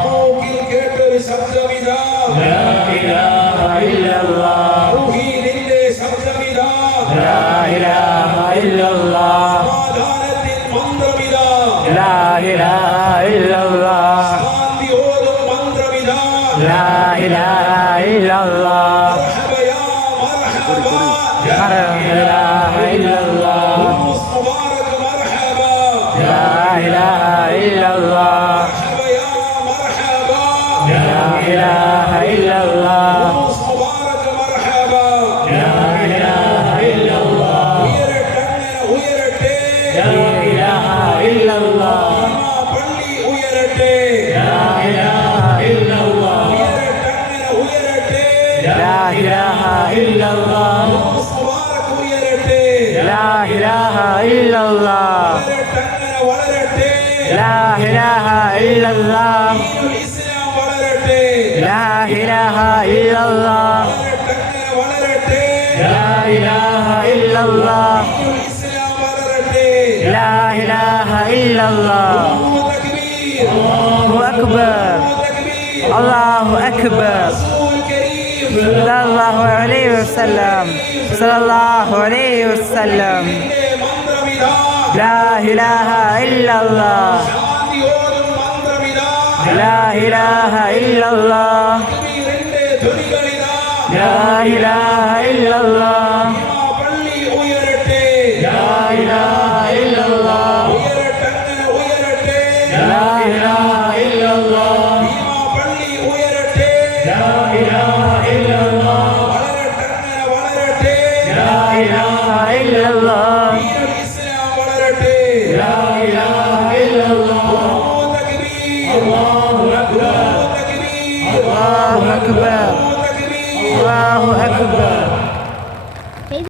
മൂക്കിൽ കേട്ടൊരു ശബ്ദമിതാ തൗഹീദിന്റെ ശബ്ദമിതാ സമാധാനത്തിൻ മന്ത്രമിതാ ശാന്തി ഓതും മന്ത്രമിതാ الله أكبر صلى الله عليه وسلم صلى الله عليه وسلم لا إله إلا الله لا إله إلا الله لا إله إلا الله لا إله إلا الله لا إله إلا الله الله أكبر الله أكبر